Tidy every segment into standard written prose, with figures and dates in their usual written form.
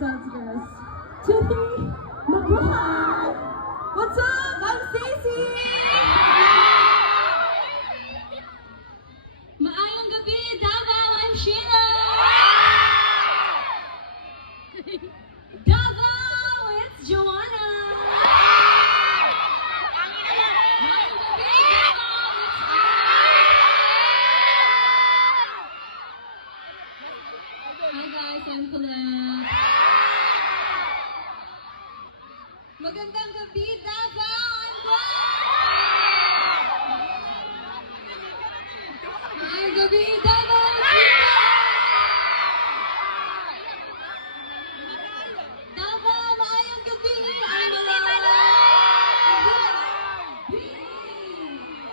sounds girls. 2, 3, mabuhay! What's up? I'm Stacy! Maayong gabi, Davao! I'm Sheila! Davao! It's Joanna! Maayong gabi, Davao! It's Hi guys, I'm Colette. Magandang gabi, Davao! I'm Gwen! Maayong gabi, Davao! Davao, maayong gabi! I'm Malala!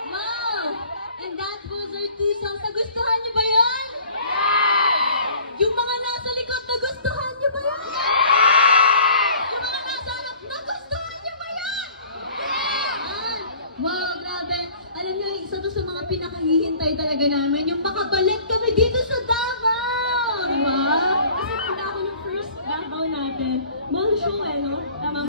Wow! And that was our 2 songs. Nagustuhan niyo ba yan? Yung mga nasa likod, nagustuhan niyo ba yan? Yung mga nasa harap, nagustuhan niyo ba yan? Wow, grabe. Alam niyo, isa to sa mga pinakahihintay talaga namin. Yung makabalik ka